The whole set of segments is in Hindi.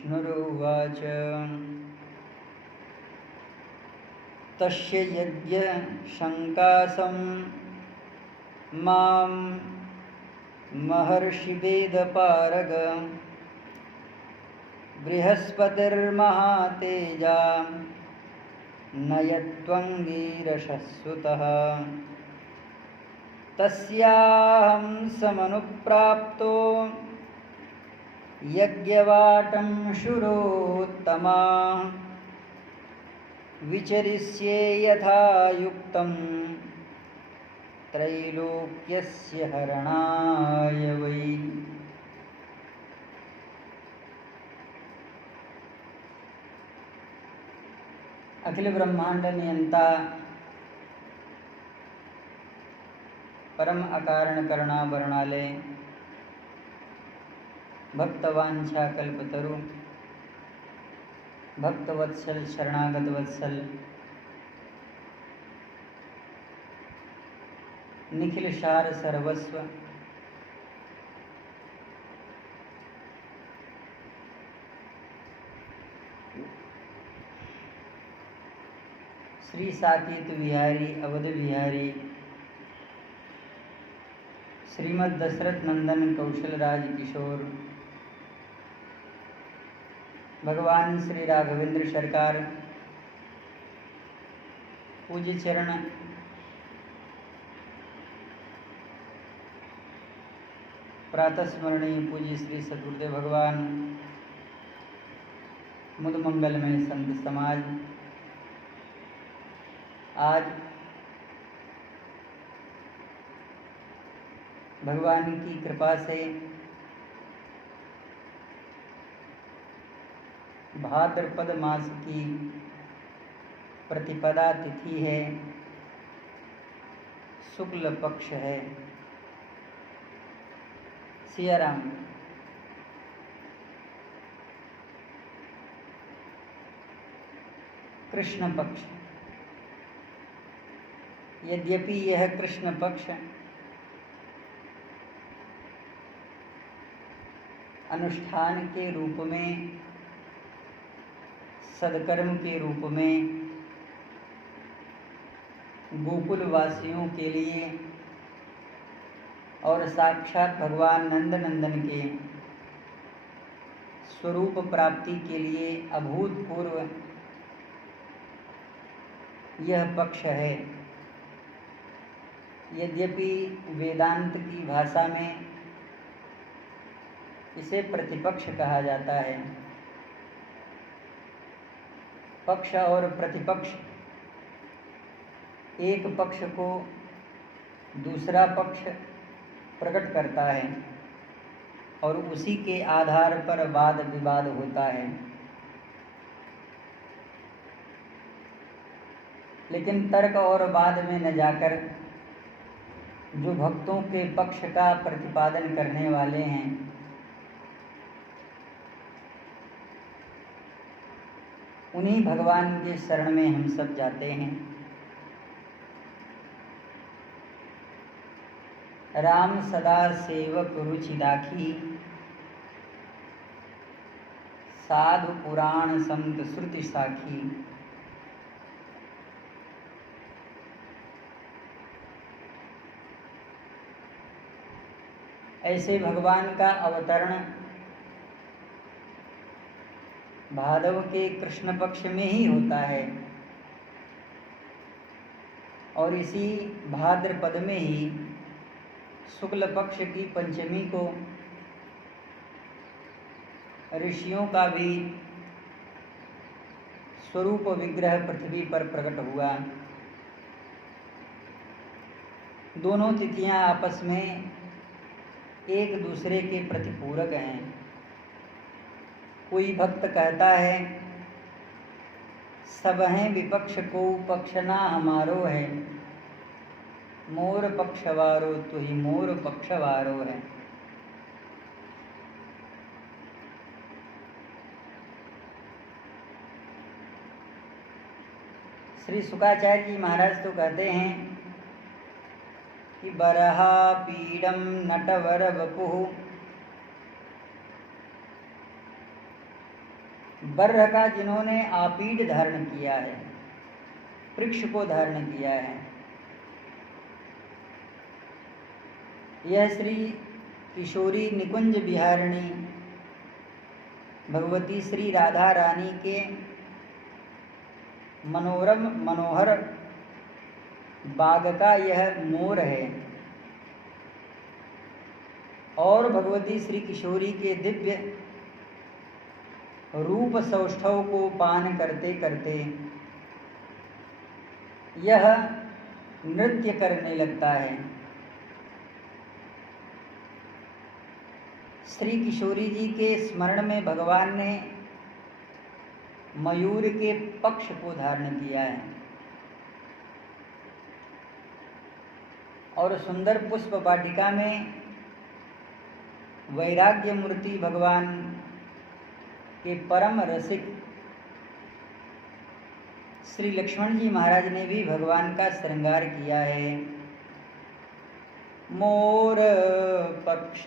विष्णुरुवाच तस्य यज्ञशङ्कासं मां महर्षिवेदपारग बृहस्पतिर्महातेजा नयत्वङ्गीरससुतः तस्याहं समनुप्राप्तो यज्ञवाटं शूरोत्तमा विचरिष्ये यथा युक्तं त्रैलोक्यस्य हरणाय वै। अखिल ब्रह्मांड नियंता परम अकारण करुणा वर्णालय भक्तवांछा कल्पतरु भक्तवत्सल शरणागत वत्सल निखिल सार सर्वस्व श्री साकेत विहारी अवध विहारी श्रीमद् दशरथ नंदन कौशल राज किशोर भगवान श्री राघवेंद्र सरकार पूज्य चरण प्रातः स्मरणीय पूज्य श्री सद्गुरुदेव भगवान मुद मंगलमय संत समाज। आज भगवान की कृपा से भाद्रपद मास की प्रतिपदा तिथि है, शुक्ल पक्ष है। सियाराम। कृष्ण पक्ष। यद्यपि यह कृष्ण पक्ष अनुष्ठान के रूप में, सदकर्म के रूप में गोकुल वासियों के लिए और साक्षात भगवान नंद नंदन के स्वरूप प्राप्ति के लिए अभूतपूर्व यह पक्ष है। यद्यपि वेदांत की भाषा में इसे प्रतिपक्ष कहा जाता है। पक्ष और प्रतिपक्ष एक पक्ष को दूसरा पक्ष प्रकट करता है और उसी के आधार पर वाद विवाद होता है। लेकिन तर्क और वाद में न जाकर जो भक्तों के पक्ष का प्रतिपादन करने वाले हैं, उन्हीं भगवान के शरण में हम सब जाते हैं। राम सदा सेवक रुचि दाखी, साधु पुराण संत श्रुति साखी। ऐसे भगवान का अवतरण भादव के कृष्ण पक्ष में ही होता है और इसी भाद्रपद में ही शुक्ल पक्ष की पंचमी को ऋषियों का भी स्वरूप विग्रह पृथ्वी पर प्रकट हुआ। दोनों तिथियां आपस में एक दूसरे के प्रतिपूरक हैं। कोई भक्त कहता है सब हैं विपक्ष को पक्ष ना हमारो है, मोर पक्षवारो तु ही मोर पक्षवारो है। श्री शुकाचार्य जी महाराज तो कहते हैं कि बरहा पीडम नटवर वपुः बर्ह का जिन्होंने आपीड धारण किया है, वृक्ष को धारण किया है, यह श्री किशोरी निकुंज विहारिणी भगवती श्री राधा रानी के मनोरम मनोहर बाग का यह मोर है और भगवती श्री किशोरी के दिव्य रूप सौष्ठव को पान करते करते यह नृत्य करने लगता है। श्री किशोरी जी के स्मरण में भगवान ने मयूर के पक्ष को धारण किया है और सुंदर पुष्प वाटिका में वैराग्य मूर्ति भगवान के परम रसिक श्री लक्ष्मण जी महाराज ने भी भगवान का श्रृंगार किया है। मोर पक्ष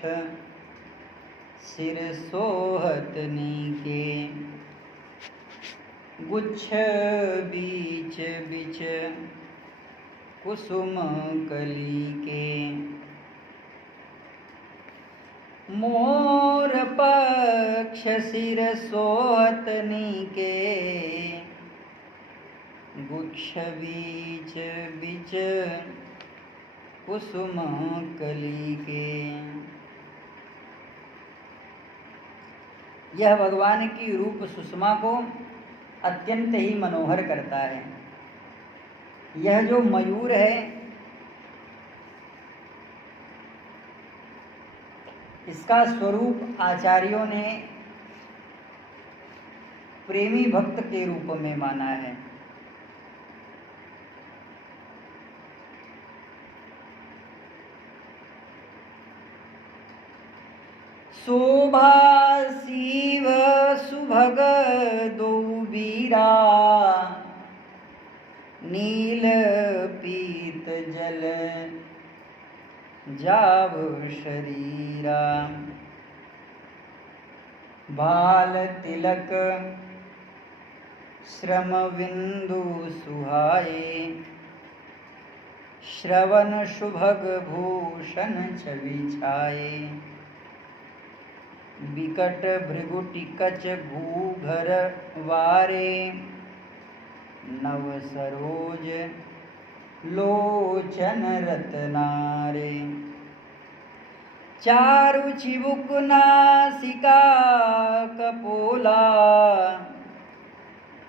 सिर सोहत नीके, गुच्छ बीच बीच कुसुम कली के। मोर पक्ष सिर सोहत नीके, गुच्छ बीच बीच कुसुम कली के। यह भगवान की रूप सुषमा को अत्यंत ही मनोहर करता है। यह जो मयूर है, इसका स्वरूप आचार्यों ने प्रेमी भक्त के रूप में माना है। शोभा शिव सुभग दो बीरा, नील पीत जल जाव शरीरा। भाल तिलक श्रम बिंदु सुहाए, श्रवण शुभग भूषण छवि छाए। विकट भृगुटि कच भूघर वारे, नव सरोज लोचन रत्नारे। चारु चिबुक नासिका कपोला,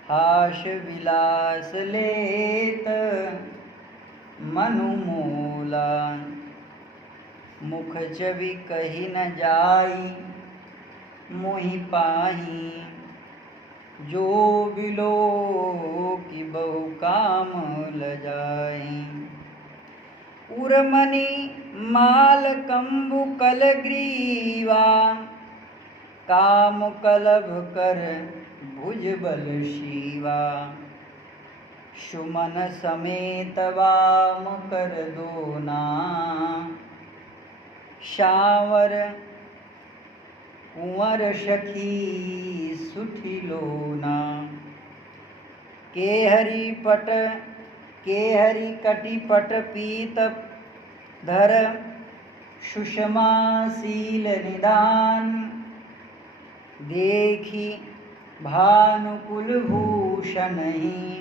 हास विलास लेत मनुमोला। मुख छवि कही न जाई, मोहि पाही। जो बिलो की बहु काम लजाई। उर्मणि माल कंबु कल ग्रीवा, काम कलभ कर भुजबल शिवा। सुमन समेत वाम कर दोना, शावर कुंवर सखी सुठिलोना। केहरी कटि पट पीत धर, सुषमा शील निदान। देखी भानुकुल भूषण ही,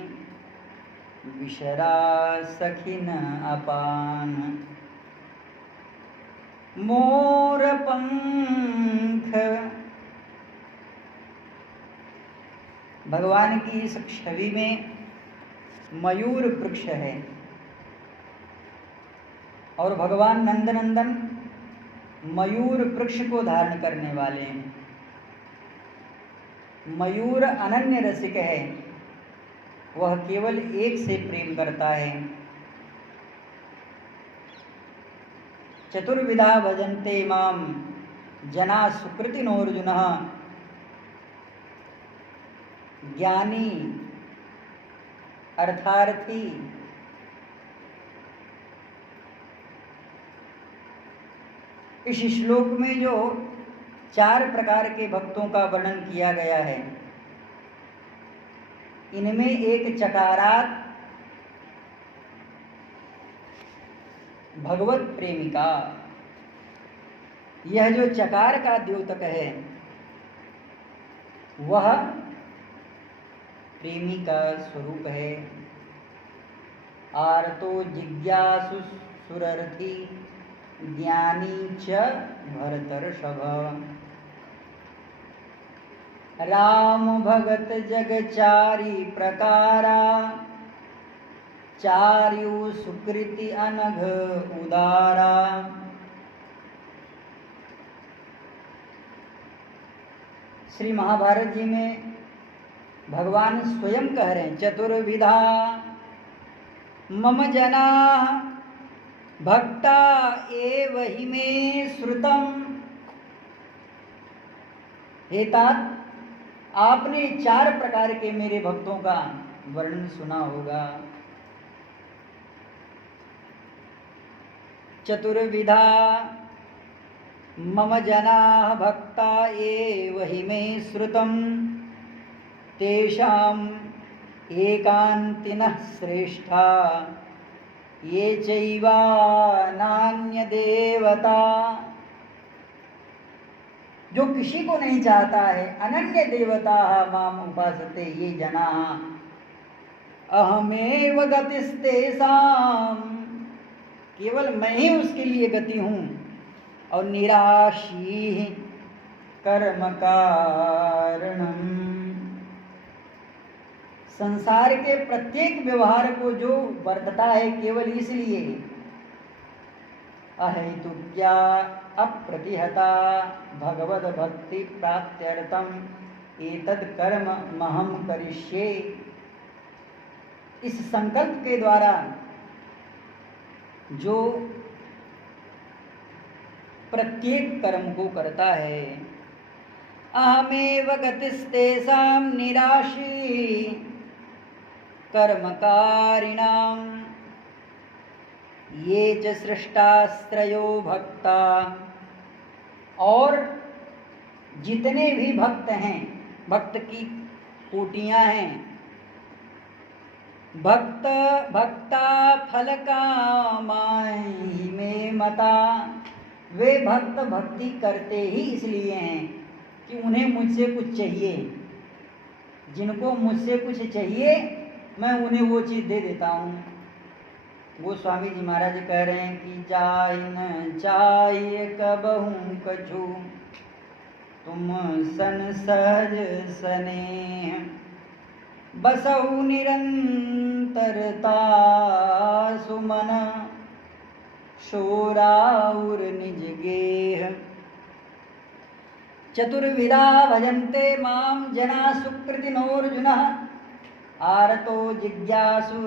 विशरा सखिन अपान। मोर पंख, भगवान की इस छवि में मयूर वृक्ष है और भगवान नंदनंदन मयूर वृक्ष को धारण करने वाले हैं। मयूर अनन्य रसिक है, वह केवल एक से प्रेम करता है। चतुर्विधा भजन्ते माम जना सुकृतिनोर्जुनः। ज्ञानी अर्थार्थी इस श्लोक में जो 4 प्रकार के भक्तों का वर्णन किया गया है, इनमें एक चकारात भगवत प्रेमिका। यह जो चकार का द्योतक है वह प्रेमी का स्वरूप है। आर्तो जिज्ञासु सुरर्थी ज्ञानी च भरतर्षभ। राम भगत जगचारी प्रकारा चार्यु सुकृति अनघ उदारा। श्री महाभारत जी में भगवान स्वयं कह रहे हैं, चतुर्विधा मम जना भक्ता एव हि मे श्रुतम। हे तात, आपने 4 प्रकार के मेरे भक्तों का वर्णन सुना होगा। चतुर्विधा मम जनाः भक्ता एव हि मे श्रुतं तेषाम् एकान्तिनः श्रेष्ठा ये चैवा नान्य देवता। जो किसी को नहीं चाहता है, अनन्य देवता माम उपासते ये जना अहमेव गतिस्तेषां, केवल मैं ही उसके लिए गति हूँ। और निराशी कर्म कारणम, संसार के प्रत्येक व्यवहार को जो वर्तता है केवल इसलिए। अहेतुक्या अप्रतिहता भगवद भक्ति प्राप्त्यर्थम एतद कर्म महम करिष्ये। इस संकल्प के द्वारा जो प्रत्येक कर्म को करता है, अहमेव गतिस्तेषां निराशी कर्मकारिणां ये च सृष्टास्त्रयो भक्ता। और जितने भी भक्त हैं, भक्त की कोटियां हैं, भक्त भक्ता फल कामाहि में मता। वे भक्त भक्ति करते ही इसलिए हैं कि उन्हें मुझसे कुछ चाहिए। जिनको मुझसे कुछ चाहिए मैं उन्हें वो चीज़ दे देता हूँ। वो स्वामी जी महाराज कह रहे हैं कि जाहिन चाहिए कबहूँ कछु तुम सन सहज स्नेह बसहु निरंतरता सुमन शोराउर निज गेह। चतुर्विधा भजन्ते माम जना सुकृतिनोऽर्जुनः आरतो जिज्ञासु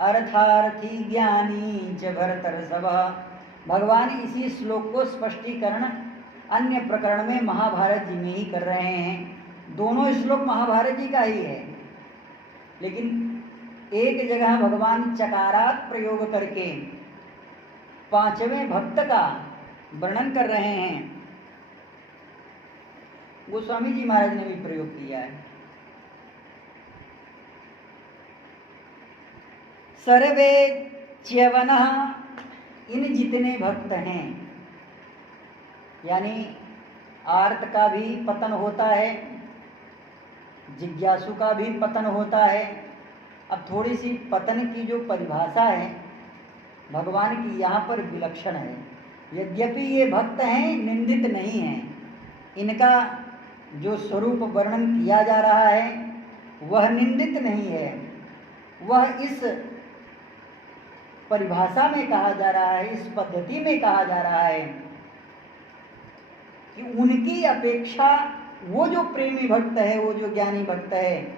अर्थार्थी ज्ञानी च भरतर्षभ। भगवान इसी श्लोक को स्पष्टीकरण अन्य प्रकरण में महाभारत जी में ही कर रहे हैं। दोनों श्लोक महाभारत जी का ही है, लेकिन एक जगह भगवान चकारात प्रयोग करके 5वें भक्त का वर्णन कर रहे हैं। गोस्वामी जी महाराज ने भी प्रयोग किया है। सर्वे च्यवनः, इन जितने भक्त हैं, यानी आर्त का भी पतन होता है, जिज्ञासु का भी पतन होता है। अब थोड़ी सी पतन की जो परिभाषा है भगवान की यहाँ पर विलक्षण है। यद्यपि ये भक्त हैं, निंदित नहीं हैं। इनका जो स्वरूप वर्णन किया जा रहा है वह निंदित नहीं है। वह इस परिभाषा में कहा जा रहा है, इस पद्धति में कहा जा रहा है कि उनकी अपेक्षा वो जो प्रेमी भक्त है, वो जो ज्ञानी भक्त है,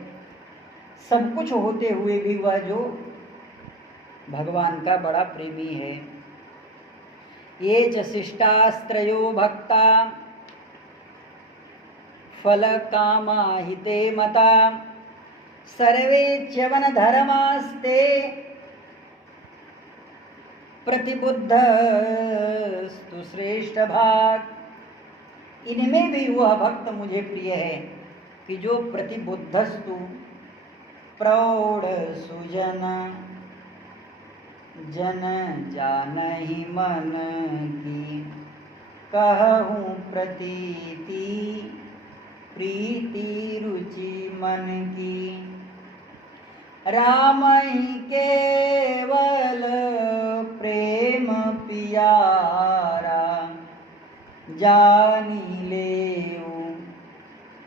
सब कुछ होते हुए भी वह जो भगवान का बड़ा प्रेमी है। ये च शिष्टास्त्रयो भक्ता फल कामा हिते मता सर्वे च्यवन धर्मास्ते प्रतिबुद्धस्तु श्रेष्ठ भाग। इनमें भी वह भक्त मुझे प्रिय है कि जो प्रतिबुद्धस्तु, प्रौढ़ सुजन जन जानहि मन की, कहूँ प्रतीति प्रीति रुचि मन की। राम ही केवल प्रेम पियारा, जानी लेऊ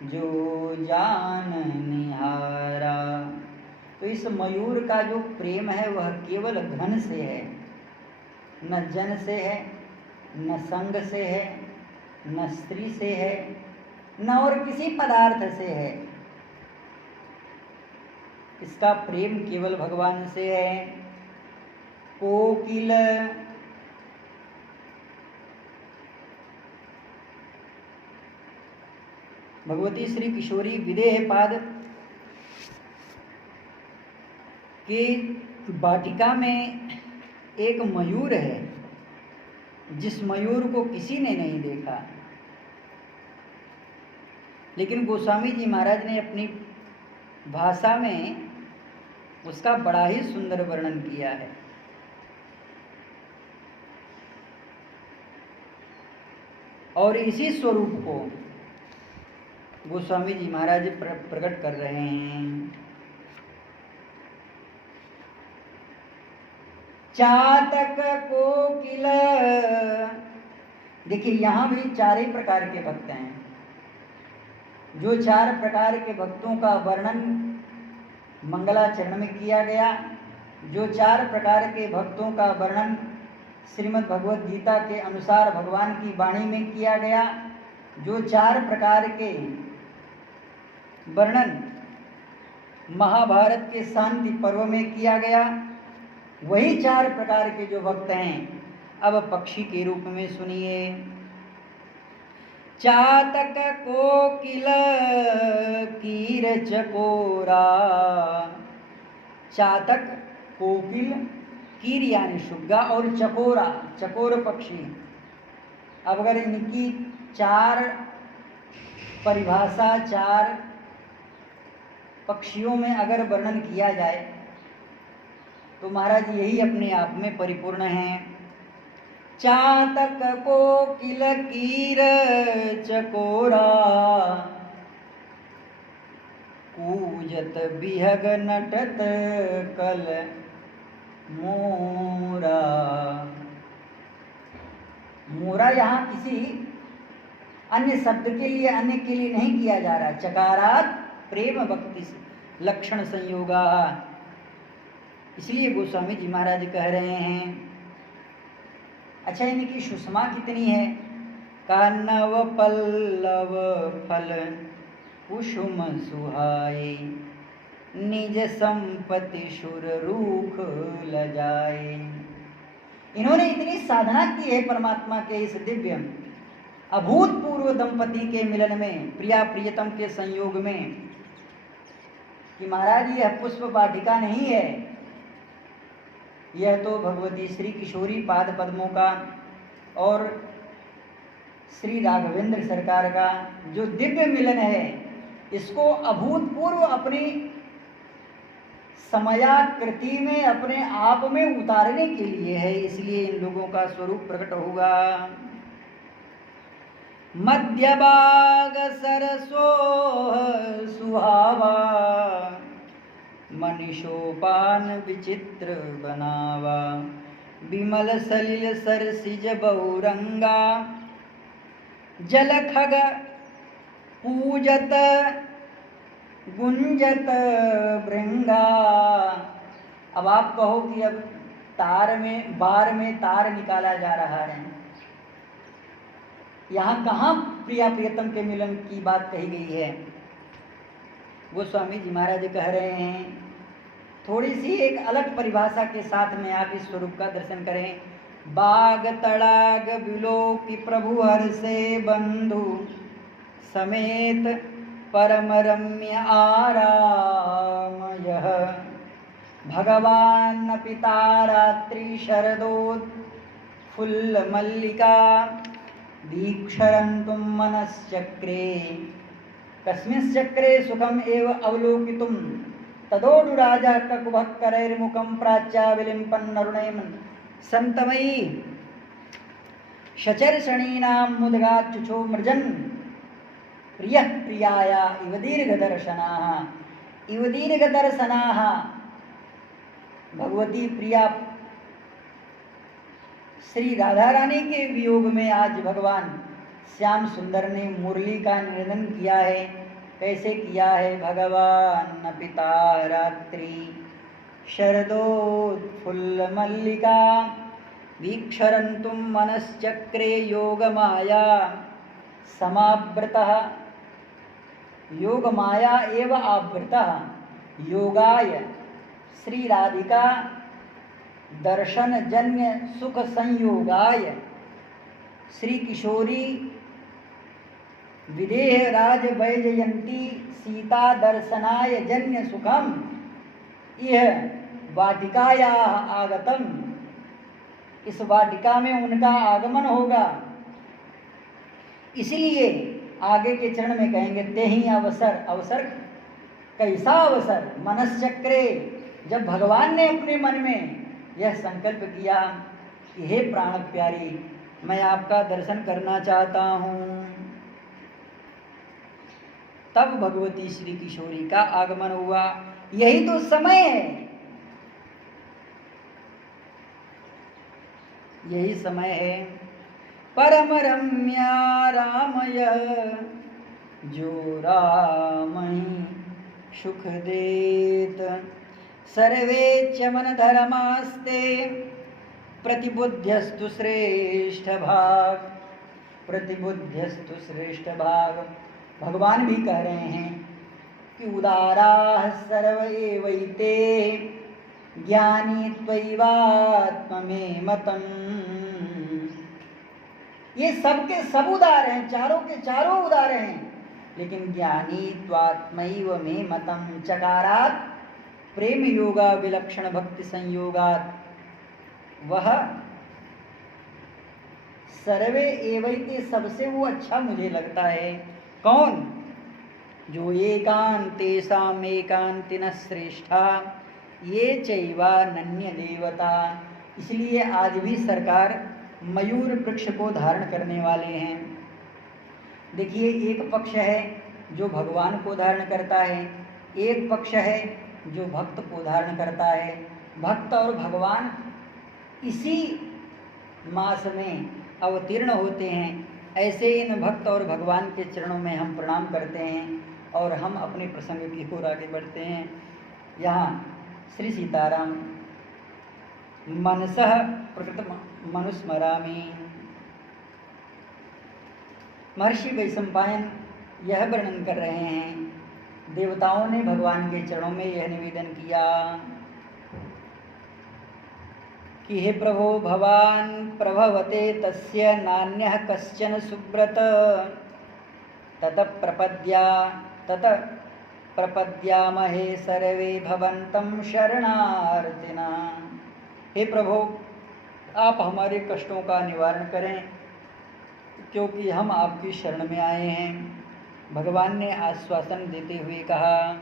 जो जान निहारा। तो इस मयूर का जो प्रेम है वह केवल धन से है, न जन से है, न संग से है, न स्त्री से है, न और किसी पदार्थ से है। इसका प्रेम केवल भगवान से है। कोकिल भगवती श्री किशोरी विदेह पाद के वाटिका में एक मयूर है, जिस मयूर को किसी ने नहीं देखा, लेकिन गोस्वामी जी महाराज ने अपनी भाषा में उसका बड़ा ही सुंदर वर्णन किया है। और इसी स्वरूप को गोस्वामी जी महाराज प्रकट कर रहे हैं। चातक कोकिल, देखिए यहाँ भी चार ही प्रकार के भक्त हैं। जो चार प्रकार के भक्तों का वर्णन मंगलाचरण में किया गया, जो चार प्रकार के भक्तों का वर्णन श्रीमद् भगवद गीता के अनुसार भगवान की वाणी में किया गया, जो चार प्रकार के वर्णन महाभारत के शांति पर्व में किया गया, वही चार प्रकार के जो भक्त हैं अब पक्षी के रूप में सुनिए। चातक कोकिल कीर चकोरा, चातक कोकिल कीर यानी शुग्गा और चकोरा चकोर पक्षी। अब अगर इनकी चार परिभाषा चार पक्षियों में अगर वर्णन किया जाए तो महाराज यही अपने आप में परिपूर्ण है। चातक कोकिल कीर चकोरा, कूजत बिहग नटत कल मोरा। मोरा यहाँ किसी अन्य शब्द के लिए अन्य के लिए नहीं किया जा रहा। चकारात प्रेम भक्ति लक्षण संयोगा, इसलिए गोस्वामी जी महाराज कह रहे हैं। अच्छा, इनकी सुषमा कितनी है? कानव पल्लव फल कुसुम सुहाए, निज संपत्ति सुर रूख लजाए। इन्होंने इतनी साधना की है परमात्मा के इस दिव्य अभूतपूर्व दंपति के मिलन में, प्रिया प्रियतम के संयोग में, कि महाराज यह पुष्प वाटिका नहीं है, यह तो भगवती श्री किशोरी पाद पद्मों का और श्री राघवेंद्र सरकार का जो दिव्य मिलन है, इसको अभूतपूर्व अपनी समयाकृति में अपने आप में उतारने के लिए है। इसलिए इन लोगों का स्वरूप प्रकट होगा। मध्यभाग सरसोह सुहावा, मनीषोपान विचित्र बनावा। विमल सलिल सरसिज बहुरंगा, जल खग पूजत गुंजत भृंगा। अब आप कहो कि अब बार में तार निकाला जा रहा है, यहाँ कहाँ प्रिया प्रियतम के मिलन की बात कही गई है? वो स्वामी जी महाराज कह रहे हैं, थोड़ी सी एक अलग परिभाषा के साथ में आप इस स्वरूप का दर्शन करें। बाग तड़ाग बिलोकी प्रभु हर से बंधु, समेत परम रम्य आराम यह। भगवान पिता रात्रि शरदोत फुल्ल मल्लिका, दीक्षरन्तुम मनश्चक्रे, कस्मिंश्चक्रे सुखम एव अवलोकितुम तदोडुराजा ककुभक्करैर्मुखं प्राच्या विलिम्पन् अरुणैः संतमयी शचर्षणीनां मुदगाच्युचो मृजन् प्रियः प्रियाया इव दीर्घदर्शनाः भगवती प्रिया श्री राधा रानी के वियोग में आज भगवान श्याम सुंदर ने मुरली का निर्णन किया है। कैसे किया है? भगवान पिता रात्रि शरदोत्फुल्ल मल्लिका वीक्षरन्तुं मनश्चक्रे योगमाया समावृतः योगमाया एव आवृतः योगाय श्री राधिका दर्शन जन्य सुख संयोगाय श्री किशोरी विदेह राज वैजयंती सीता दर्शनाय जन्य सुखम यह वाटिकाया आगतम। इस वाटिका में उनका आगमन होगा, इसलिए आगे के चरण में कहेंगे ते ही अवसर। अवसर कैसा अवसर? मनश्चक्रे, जब भगवान ने अपने मन में यह संकल्प किया कि हे प्राण प्यारी, मैं आपका दर्शन करना चाहता हूँ, तब भगवती श्री किशोरी का आगमन हुआ। यही तो समय है, यही समय है। परम रम्या रामय जो रामहि सुख देत सर्वे च मन धर्मास्ते प्रतिबुद्ध्यस्तु श्रेष्ठ भाग। प्रतिबुद्ध्यस्तु श्रेष्ठ भाग। भगवान भी कह रहे हैं कि उदाराः सर्व एवैते ज्ञानी त्वयैवात्म में मतम्। ये सबके सब उदार हैं, चारों के चारों उदार हैं, लेकिन ज्ञानी त्वात्मैव में मतम् चकारात् प्रेम योगा विलक्षण भक्ति संयोगात्। वह सर्वे एवैते, सबसे वो अच्छा मुझे लगता है। कौन? जो एकांतेषाम् एकांतिनः श्रेष्ठा ये चैवा नन्य देवता। इसलिए आज भी सरकार मयूर वृक्ष को धारण करने वाले हैं। देखिए, एक पक्ष है जो भगवान को धारण करता है, एक पक्ष है जो भक्त को धारण करता है। भक्त और भगवान इसी मास में अवतीर्ण होते हैं। ऐसे इन भक्त और भगवान के चरणों में हम प्रणाम करते हैं और हम अपने प्रसंग की ओर आगे बढ़ते हैं। यहाँ श्री सीताराम मनसः प्रकृत मनुस्मरामि। महर्षि वैशंपायन यह वर्णन कर रहे हैं, देवताओं ने भगवान के चरणों में यह निवेदन किया कि हे प्रभो, भवान प्रभवते तस्य नान्यः कश्चन सुव्रत तत प्रपद्यामहे सर्वे भवन्तं शरणार्थिना। हे प्रभो, आप हमारे कष्टों का निवारण करें, क्योंकि हम आपकी शरण में आए हैं। भगवान ने आश्वासन देते हुए कहा,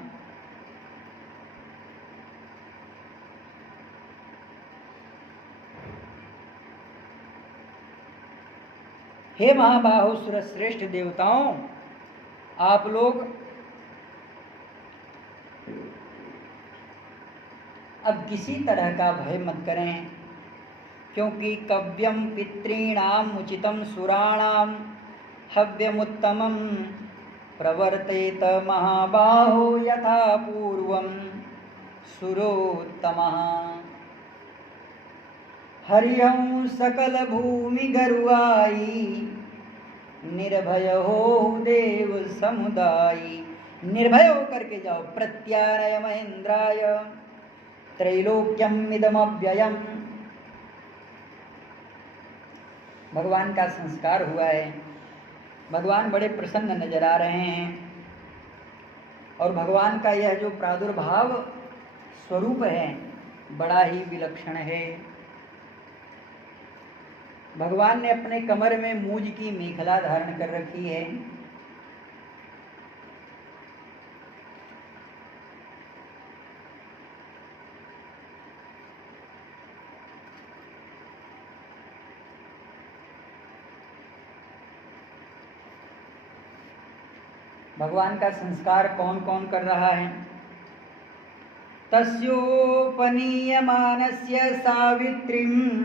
हे महाबाहु सुरश्रेष्ठ देवताओं, आप लोग अब किसी तरह का भय मत करें, क्योंकि कव्यम पितॄणाम उचितम सुराणाम हव्यमुत्तमं प्रवर्तेत महाबाहो यथा पूर्वं सुरोत्तमः। हरिहं सकल भूमि गरुआई निर्भय हो देव समुदायी। निर्भय होकर के जाओ। प्रत्यानय महेंद्राय त्रैलोक्यम इदमव्ययम्। भगवान का संस्कार हुआ है, भगवान बड़े प्रसन्न नजर आ रहे हैं और भगवान का यह जो प्रादुर्भाव स्वरूप है बड़ा ही विलक्षण है। भगवान ने अपने कमर में मूज की मेखला धारण कर रखी है। भगवान का संस्कार कौन कौन कर रहा है? तस्योपनीयमानस्य सावित्रीं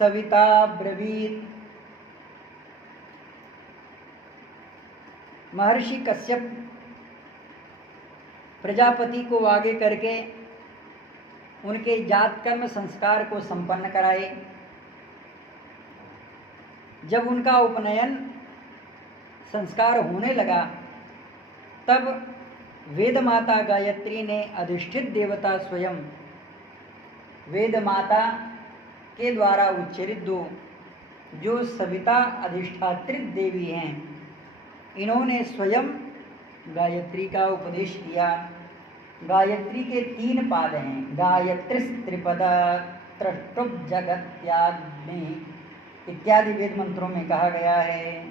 सविता ब्रवीत। महर्षि कश्यप प्रजापति को आगे करके उनके जात कर्म संस्कार को संपन्न कराए। जब उनका उपनयन संस्कार होने लगा तब वेद माता गायत्री ने अधिष्ठित देवता स्वयं वेद माता के द्वारा उच्चरित दो जो सविता अधिष्ठात्रित देवी हैं, इन्होंने स्वयं गायत्री का उपदेश किया। गायत्री के 3 पाद हैं, गायत्रीस्त्रिपद त्रष्टुप जगत्याग्नि इत्यादि वेद मंत्रों में कहा गया है।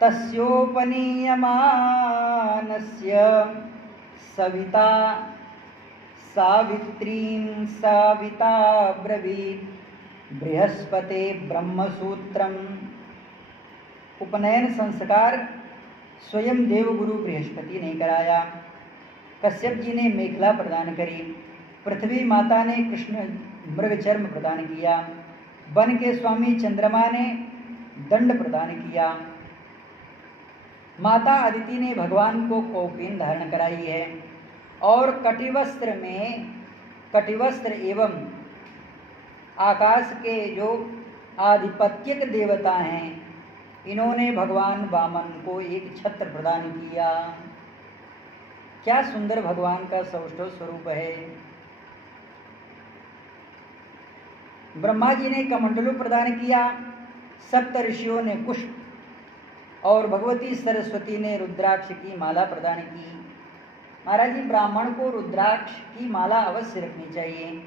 तस्योपनीयमानस्य सविता सावित्रीं साविता ब्रवीत बृहस्पते ब्रह्मसूत्रम। उपनयन संस्कार स्वयं देवगुरु बृहस्पति ने कराया। कश्यप जी ने मेखला प्रदान करी, पृथ्वी माता ने कृष्ण मृगचर्म प्रदान किया, वन के स्वामी चंद्रमा ने दंड प्रदान किया, माता अदिति ने भगवान को कौपीन धारण कराई है और कटिवस्त्र एवं आकाश के जो आधिपत्यक देवता हैं, इन्होंने भगवान वामन को एक छत्र प्रदान किया। क्या सुंदर भगवान का सौष्ठव स्वरूप है। ब्रह्मा जी ने कमंडलू प्रदान किया, सप्त ऋषियों ने पुष्प और भगवती सरस्वती ने रुद्राक्ष की माला प्रदान की। महाराज जी, ब्राह्मण को रुद्राक्ष की माला अवश्य रखनी चाहिए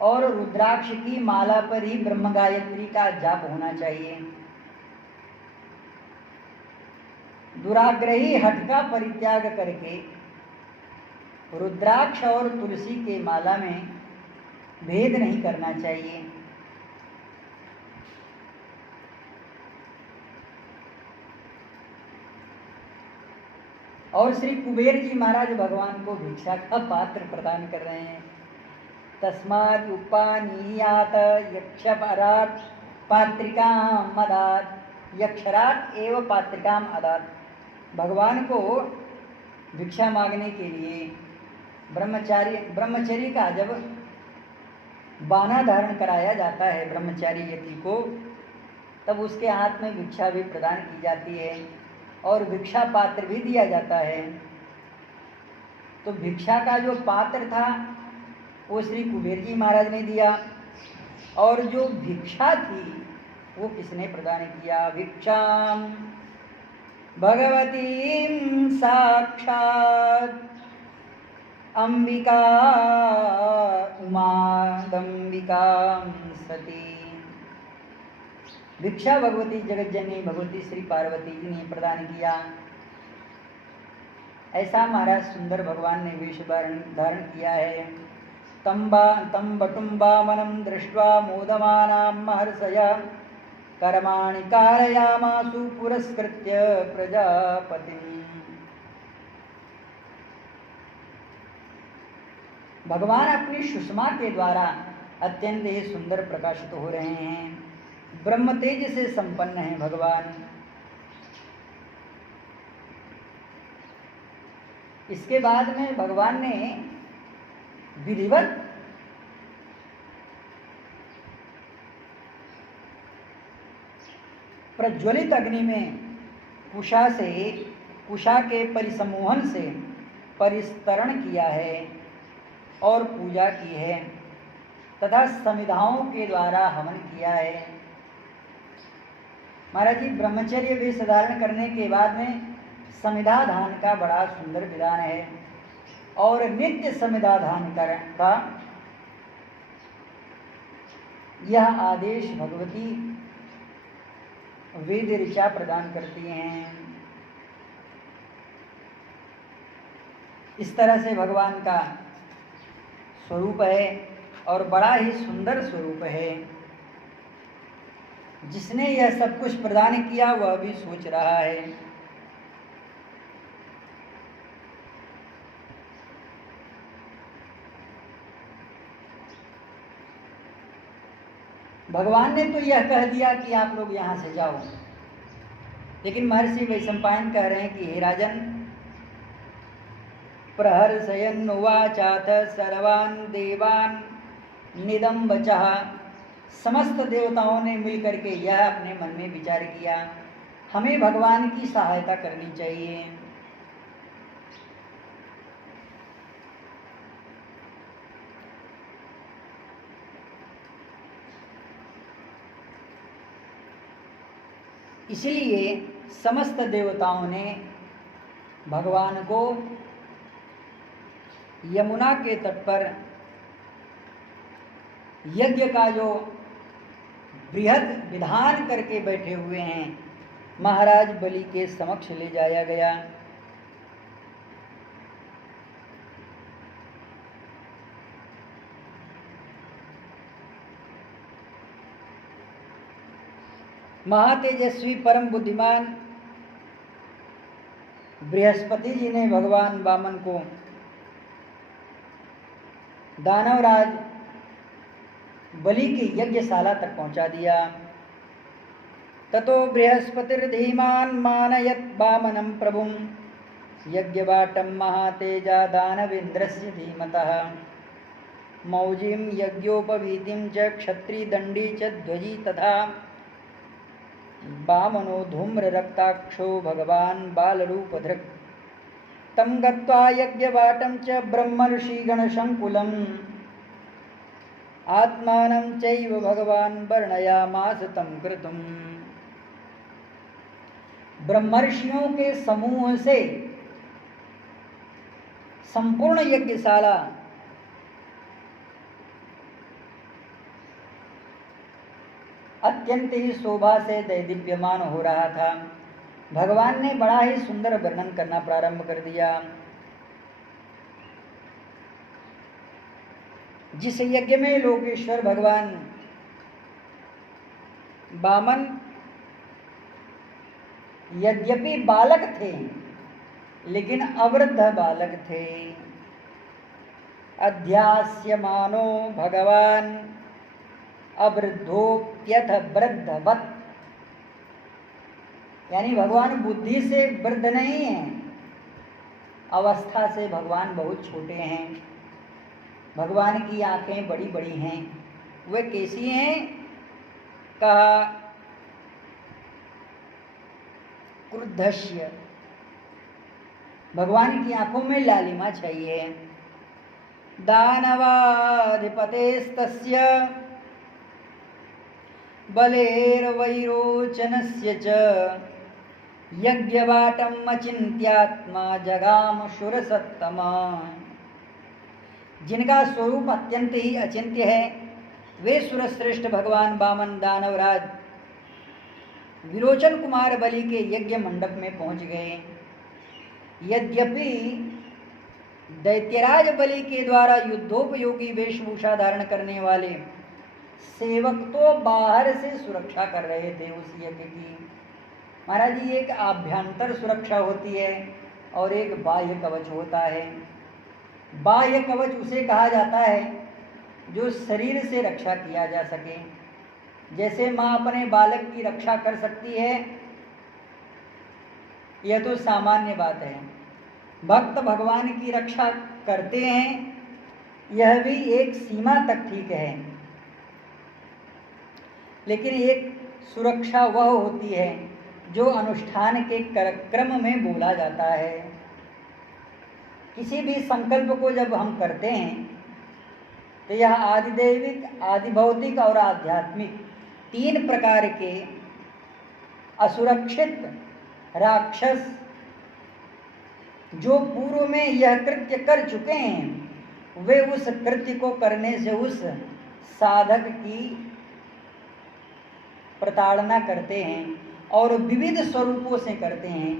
और रुद्राक्ष की माला पर ही ब्रह्म गायत्री का जाप होना चाहिए। दुराग्रही हठ का परित्याग करके रुद्राक्ष और तुलसी के माला में भेद नहीं करना चाहिए। और श्री कुबेर जी महाराज भगवान को भिक्षा का पात्र प्रदान कर रहे हैं। तस्मात् उपानीयात यक्षपरात् पात्रिकाम अदात, यक्षराट एवं पात्रिकाम अदात। भगवान को भिक्षा मांगने के लिए ब्रह्मचारी का जब बाना धारण कराया जाता है ब्रह्मचारी यति को, तब उसके हाथ में भिक्षा भी प्रदान की जाती है और भिक्षा पात्र भी दिया जाता है। तो भिक्षा का जो पात्र था वो श्री कुबेर जी महाराज ने दिया और जो भिक्षा थी वो किसने प्रदान किया? भिक्षाम भगवतीं साक्षात् अंबिका उमादंबिकां सती। भिक्षा भगवती जगज्जननी भगवती श्री पार्वती जी ने प्रदान किया। ऐसा महाराज सुंदर भगवान ने वेश धारण किया है। तम बटुम्बामनं दृष्ट्वा मोदमानां महर्षया कर्माणि कारयामासु पुरस्कृत्य प्रजापतिम्। भगवान अपनी सुषमा के द्वारा अत्यंत ही सुंदर प्रकाशित हो रहे हैं। ब्रह्म तेज से संपन्न है भगवान। इसके बाद में भगवान ने विधिवत प्रज्वलित अग्नि में कुशा के परिसमोहन से परिस्तरण किया है और पूजा की है तथा समिधाओं के द्वारा हवन किया है। महाराज जी, ब्रह्मचर्य वेश धारण करने के बाद में समिधा दान का बड़ा सुंदर विधान है और नित्य समिधा दान का यह आदेश भगवती वेद ऋचा प्रदान करती हैं। इस तरह से भगवान का स्वरूप है और बड़ा ही सुंदर स्वरूप है। जिसने यह सब कुछ प्रदान किया वह भी सोच रहा है भगवान ने तो यह कह दिया कि आप लोग यहाँ से जाओ, लेकिन महर्षि वैशंपायन कह रहे हैं कि हे राजन, प्रहर्षयन्नुवाचाथ सर्वान् देवान् निदं वचः। समस्त देवताओं ने मिलकर के यह अपने मन में विचार किया, हमें भगवान की सहायता करनी चाहिए। इसलिए समस्त देवताओं ने भगवान को यमुना के तट पर यज्ञ का जो बृहद विधान करके बैठे हुए हैं, महाराज बलि के समक्ष ले जाया गया। महातेजस्वी परम बुद्धिमान बृहस्पति जी ने भगवान वामन को दानवराज बलि की यज्ञशाला तक पहुंचा दिया। ततो बृहस्पतिर्धीमान् मानयत् वामनं प्रभुं यज्ञवाटं महातेजा दानवेन्द्रस्य धीमतः मौजिं यज्ञोपवीतिं च क्षत्रिदण्डी च ध्वजी तथा वामनो धूम्ररक्ताक्षो भगवान् बालरूपधृक् तं गत्वा यज्ञवाटं च ब्रह्मर्षिगणसङ्कुलम् आत्मानं चैव भगवान् वर्णयामास तं कृतम्। ब्रह्मर्षियों के समूह से संपूर्ण यज्ञशाला अत्यंत ही शोभा से दैदीप्यमान हो रहा था। भगवान ने बड़ा ही सुंदर वर्णन करना प्रारंभ कर दिया। जिस यज्ञ में लोकेश्वर भगवान वामन यद्यपि बालक थे, लेकिन अवृद्ध बालक थे। अध्यास्यमानो भगवान अवृद्धोप्यथ वृद्धवत्, यानी भगवान बुद्धि से वृद्ध नहीं है, अवस्था से भगवान बहुत छोटे हैं। भगवान की आंखें बड़ी बड़ी हैं। वे कैसी हैं? कहा क्रुद्धस्य, भगवान की आंखों में लालिमा चाहिए। दानवाधिपतेस्तस्य बलेर्वैरोचनस्य च यज्ञवाटम् अचिन्त्यात्मा जगाम शुरसत्तमा। जिनका स्वरूप अत्यंत ही अचिंत्य है, वे सुरश्रेष्ठ भगवान वामन दानवराज विरोचन कुमार बलि के यज्ञ मंडप में पहुंच गए। यद्यपि दैत्यराज बलि के द्वारा युद्धोपयोगी वेशभूषा धारण करने वाले सेवक तो बाहर से सुरक्षा कर रहे थे उस यज्ञ की। महाराज जी, एक आभ्यंतर सुरक्षा होती है और एक बाह्य कवच होता है। बाह्य कवच उसे कहा जाता है जो शरीर से रक्षा किया जा सके। जैसे माँ अपने बालक की रक्षा कर सकती है, यह तो सामान्य बात है। भक्त भगवान की रक्षा करते हैं, यह भी एक सीमा तक ठीक है। लेकिन एक सुरक्षा वह होती है जो अनुष्ठान के क्रम में बोला जाता है। किसी भी संकल्प को जब हम करते हैं तो यह आदिदैविक, आदिभौतिक और आध्यात्मिक तीन प्रकार के असुरक्षित राक्षस जो पूर्व में यह कृत्य कर चुके हैं, वे उस कृत्य को करने से उस साधक की प्रताड़ना करते हैं और विविध स्वरूपों से करते हैं।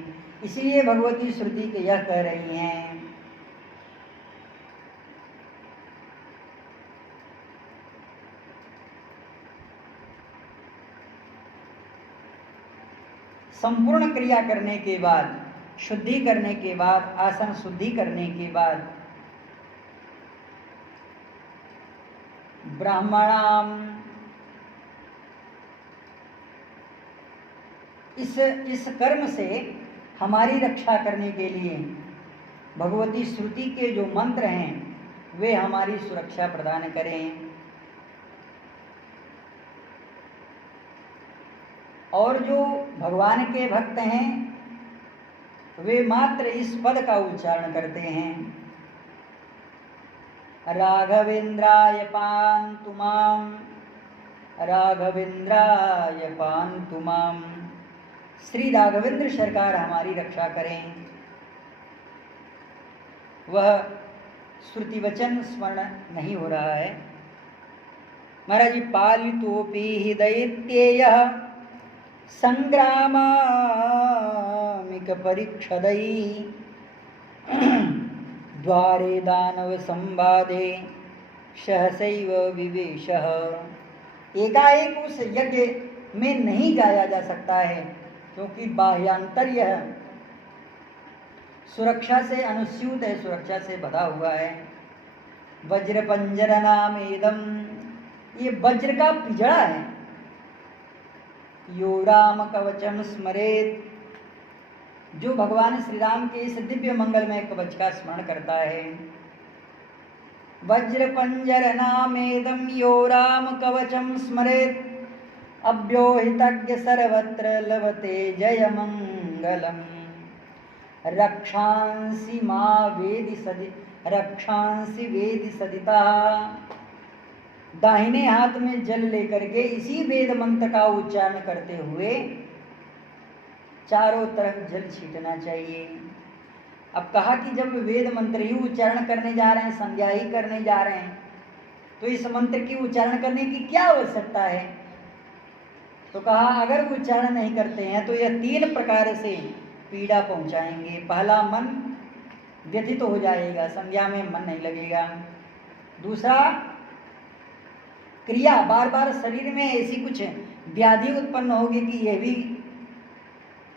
इसलिए भगवती श्रुति के यह कह रही हैं, संपूर्ण क्रिया करने के बाद, शुद्धि करने के बाद, आसन शुद्धि करने के बाद ब्राह्मणाम इस कर्म से हमारी रक्षा करने के लिए भगवती श्रुति के जो मंत्र हैं वे हमारी सुरक्षा प्रदान करें। और जो भगवान के भक्त हैं वे मात्र इस पद का उच्चारण करते हैं, राघवेंद्राय पान्तु मां, राघवेंद्राय पान्तु मां। श्री राघवेंद्र सरकार हमारी रक्षा करें। वह श्रुति वचन स्मरण नहीं हो रहा है। महाराज जी, पालितोपि हि दैत्येयः संग्रामामिक परीक्षदैः द्वारे दानव संवादे सहसैव विवेशः। एकाएक उस यज्ञ में नहीं गाया जा सकता है, क्योंकि बाह्यांतर यह सुरक्षा से अनुस्यूत है, सुरक्षा से बधा हुआ है। वज्र पंजर नामेदम, ये वज्र का पिजड़ा है। यो राम कवचम स्मरेत, जो भगवान श्री राम के इस दिव्य मंगलमय कवच का स्मरण करता है। वज्र पंजर नामेदम यो राम कवचम स्मरेत अव्योहितज्ञ सर्वत्र लभते जय मंगलम। रक्षांसि मां वेदि सदि, रक्षांसि वेदि सदिता। दाहिने हाथ में जल लेकर के इसी वेद मंत्र का उच्चारण करते हुए चारों तरफ जल छींटना चाहिए। अब कहा कि जब वेद मंत्र ही उच्चारण करने जा रहे हैं, संध्या ही करने जा रहे हैं, तो इस मंत्र की उच्चारण करने की क्या आवश्यकता है? तो कहा अगर उच्चारण नहीं करते हैं तो यह 3 प्रकार से पीड़ा पहुंचाएंगे। पहला, मन व्यथित हो जाएगा, संध्या में मन नहीं लगेगा। दूसरा, क्रिया बार बार शरीर में ऐसी कुछ व्याधि उत्पन्न होगी कि यह भी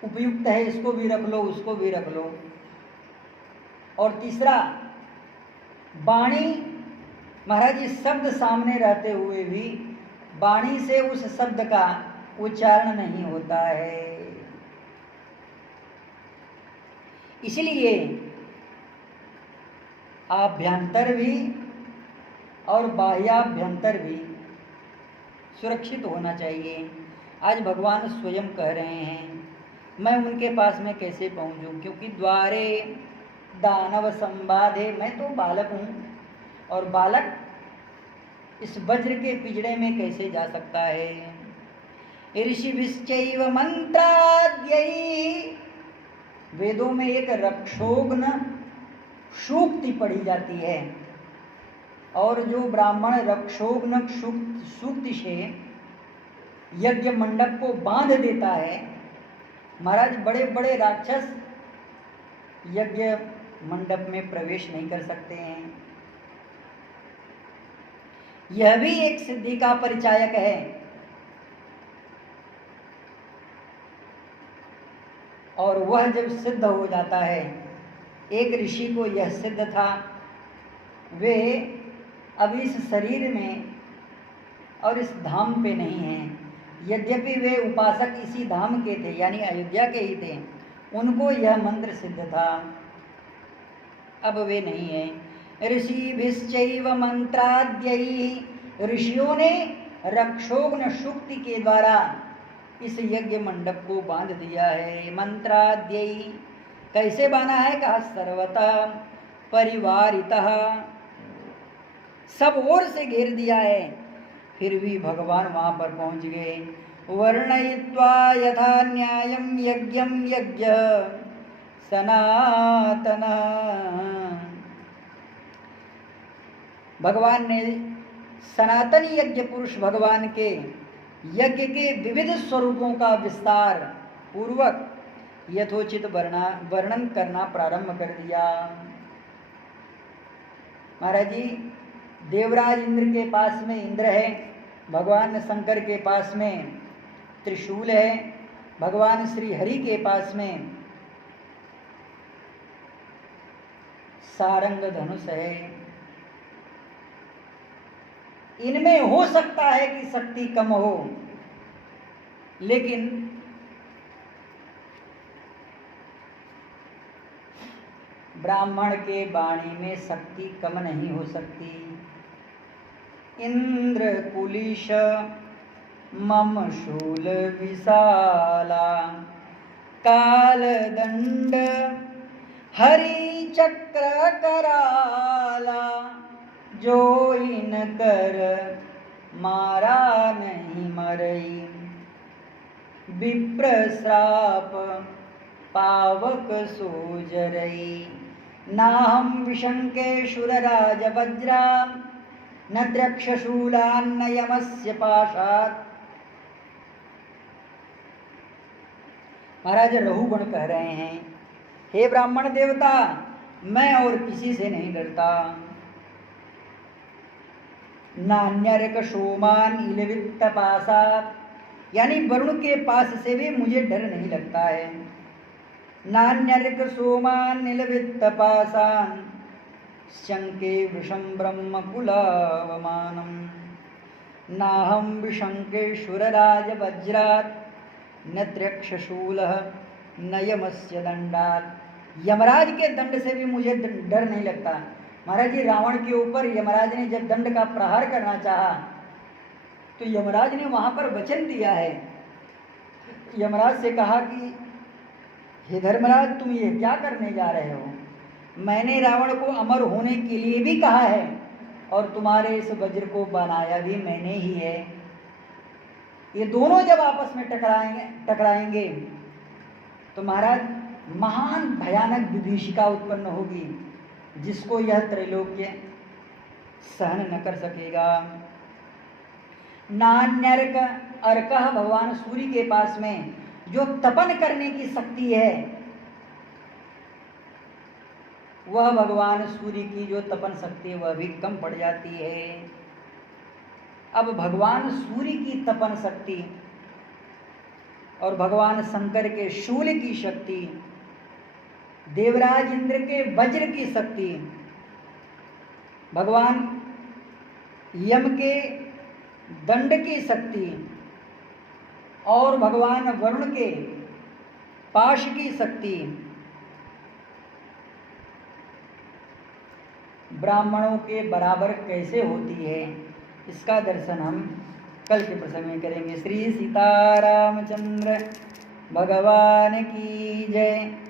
उपयुक्त है, इसको भी रख लो, उसको भी रख लो। और तीसरा, वाणी, महाराज जी शब्द सामने रहते हुए भी वाणी से उस शब्द का उच्चारण नहीं होता है। इसलिए आभ्यंतर भी और बाह्याभ्यंतर भी सुरक्षित होना चाहिए। आज भगवान स्वयं कह रहे हैं, मैं उनके पास में कैसे पहुंचूं, क्योंकि द्वारे दानव संवादे, मैं तो बालक हूं, और बालक इस वज्र के पिंजड़े में कैसे जा सकता है। ऋषिभिश्चैव मंत्राद्यैः, वेदों में एक रक्षोघ्न सूक्ति पढ़ी जाती है, और जो ब्राह्मण रक्षोघ्न सूक्ति से यज्ञ मंडप को बांध देता है, महाराज बड़े बड़े राक्षस यज्ञ मंडप में प्रवेश नहीं कर सकते हैं। यह भी एक सिद्धि का परिचायक है। और वह जब सिद्ध हो जाता है, एक ऋषि को यह सिद्ध था, वे अब इस शरीर में और इस धाम पे नहीं हैं, यद्यपि वे उपासक इसी धाम के थे, यानी अयोध्या के ही थे, उनको यह मंत्र सिद्ध था, अब वे नहीं हैं। ऋषिभिश्चैव मंत्राद्यैः, ऋषियों ने रक्षोघ्न सूक्ति के द्वारा इस यज्ञ मंडप को बांध दिया है। मंत्राद्यैः कैसे बांधा है? कहा सर्वतः परिवारितः, सब ओर से घेर दिया है, फिर भी भगवान वहां पर पहुंच गए। वर्णयित्वा यथा न्यायं यज्ञं यज्ञ सनातन, भगवान ने सनातनी यज्ञ पुरुष भगवान के यज्ञ के विविध स्वरूपों का विस्तार पूर्वक यथोचित वर्णन करना प्रारंभ कर दिया। महाराज जी, देवराज इंद्र के पास में इंद्र है, भगवान शंकर के पास में त्रिशूल है, भगवान श्री हरि के पास में सारंग धनुष है। इनमें हो सकता है कि शक्ति कम हो, लेकिन ब्राह्मण के वाणी में शक्ति कम नहीं हो सकती। इंद्र कुलिश मम शूल विशाला, काल दंड हरि चक्र कराला, जो इन कर मारा नहीं मरई, विप्र श्राप पावक सोजरई, नाहं विशंके शूरराज वज्रा, न द्रक्षशूलान्न यमस्य पाशात्। महाराज रहुगण कह रहे हैं, हे ब्राह्मण देवता, मैं और किसी से नहीं डरता। नान्यर्क शोमान इलवित्त पासात्, यानी वरुण के पास से भी मुझे डर नहीं लगता है। नान्यर्क सोमान निलवित्त पासान्, शंके विषम ब्रह्म कुलावमानम, नाहं विशंके शूरराज वज्रात्, न त्र्यक्षशूलः न यमस्य दंडात्। यमराज के दंड से भी मुझे डर नहीं लगता। महाराज जी, रावण के ऊपर यमराज ने जब दंड का प्रहार करना चाहा तो यमराज ने वहां पर वचन दिया है। यमराज से कहा कि हे धर्मराज, तुम ये क्या करने जा रहे हो? मैंने रावण को अमर होने के लिए भी कहा है और तुम्हारे इस वज्र को बनाया भी मैंने ही है। ये दोनों जब आपस में टकराएंगे तो महाराज महान भयानक विभीषिका उत्पन्न होगी, जिसको यह त्रैलोक्य सहन न कर सकेगा। नान्यर्क, अर्कः भगवान सूर्य के पास में जो तपन करने की शक्ति है, वह भगवान सूर्य की जो तपन शक्ति है वह भी कम पड़ जाती है। अब भगवान सूर्य की तपन शक्ति और भगवान शंकर के शूल की शक्ति, देवराज इंद्र के वज्र की शक्ति, भगवान यम के दंड की शक्ति और भगवान वरुण के पाश की शक्ति ब्राह्मणों के बराबर कैसे होती है, इसका दर्शन हम कल के प्रसंग में करेंगे। श्री सीतारामचंद्र भगवान की जय।